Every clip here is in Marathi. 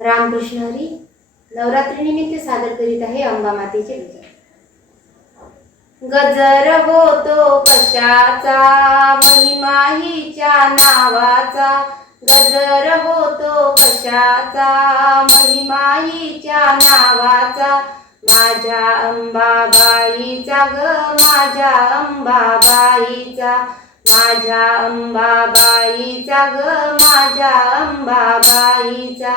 रामकृष्ण हरी नवरात्री निमित्त सादर करीत आहे अंबा मातेचे गजर गजर होतो कशाचा महिमा हिच्या नावाचा. गजर होतो कशाचा महिमा हिच्या नावाचा. माझ्या अंबाबाईचा ग माझ्या अंबाबाईचा. माझ्या अंबाबाईचा ग माझ्या अंबाबाईचा.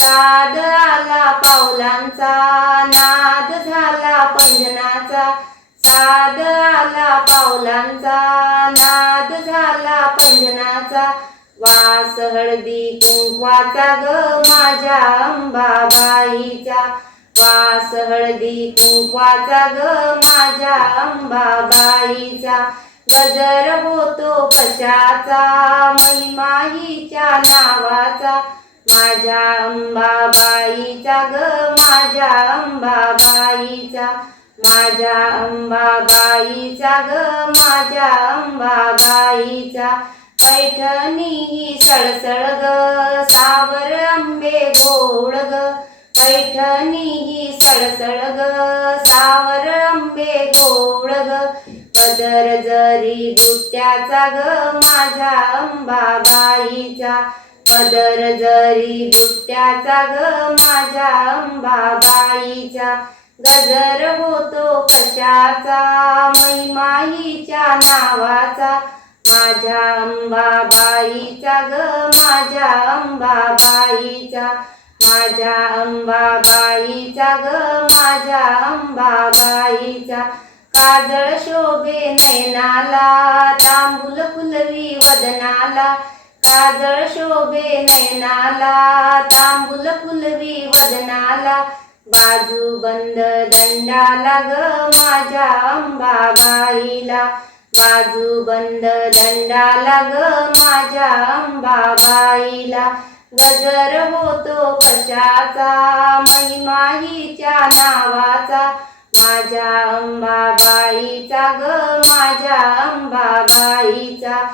नाद आला पावलांचा नाद झाला पंजनाचा. साद आला पावलांचा नाद झाला पंजनाचा. वास हळदी कुंकवाचा ग माझ्या अंबाबाईचा. वास हळदी कुंकवाचा ग माझ्या अंबाबाईचा. गजर होतो कशाचा महिमाहीच्या नावाचा. माझ्या अंबाबाईचा ग माझ्या अंबाबाईचा माझ्या अंबाबाईचा ग माझ्या अंबाबाईचा. पैठणी ही सळसळ ग सावर आंबे गोड ग. पैठणी ही सळसळ ग सावर आंबे गोड ग. पदर जरी गुट्ट्याचा ग माझ्या अंबाबाईचा. पदर जरी बुट्ट्याचा ग माझ्या अंबाबाईचा गजर होतो कशाचा मैमाईच्या नावाचा माझ्या अंबाबाईचा ग माझ्या अंबाबाईचा माझ्या अंबाबाईचा ग माझ्या अंबाबाईचा. काजळ शोभे नयनाला तांबूल फुलवी वदनाला काजळ शोभे नयनाला तांबूल फुलवी वदनाला बाजू बंद दंडाला ग माझ्या अंबाबाईला. बाजू बंद दंडाला ग माझ्या अंबाबाईला. गजर होतो कशाचा महिमा हिच्या नावाचा. माझ्या अंबाबाईचा ग माझ्या अंबाबाईचा.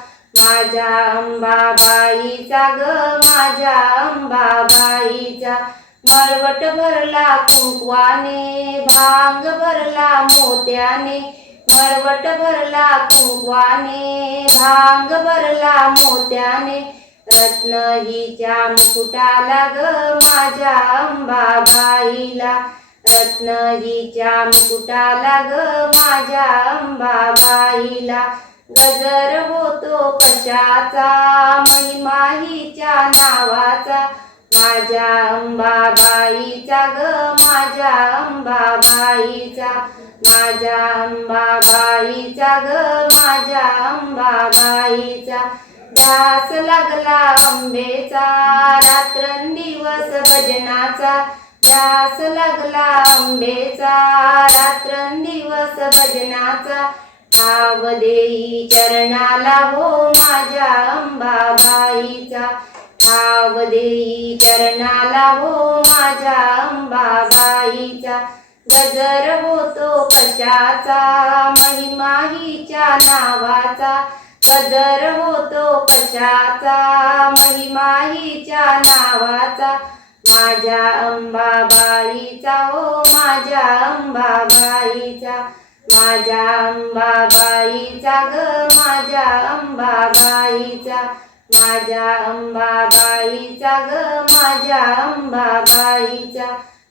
माझ्या अंबाबाईचा ग माझ्या अंबाबाईचा. मळवट भरला कुंकवाने भांग भरला मोत्याने. मळवट भरला कुंकवाने भांग भरला मोत्याने. रत्न हिच्या मुकुटाला ग माझ्या अंबाबाईला. रत्न हिच्या मुकुटाला ग माझ्या अंबाबाईला. गजर कशाचा महिमा हिच्या नावाचा माझ्या अंबाबाईचा ग माझ्या अंबाबाईचा माझ्या अंबाबाईचा ग माझ्या अंबाबाईचा. ध्यास लागला अंबेचा रात्रंदिवस भजनाचा. ध्यास लागला अंबेचा रात्रंदिवस भजनाचा. देई चरणाला हो माझ्या अंबाबाईचा. ठाव देई चरणाला हो माझ्या अंबाबाईचा. गजर होतो कशाचा? महिमा हिच्या नावाचा. गजर होतो कशाचा? महिमा हिच्या नावाचा. माझ्या अंबाबाईचा हो माझ्या अंबाबाईचा. माझ्या अंबाबाईचा ग माझ्या अंबाबाईचा माझ्या अंबाबाईचा ग माझ्या अंबाबाईचा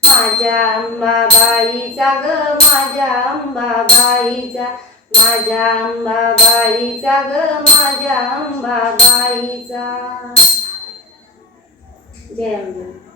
माझ्या अंबाबाईचा ग माझ्या अंबाबाईचा माझ्या अंबाबाईचा ग माझ्या अंबाबाईचा. जय अंबा.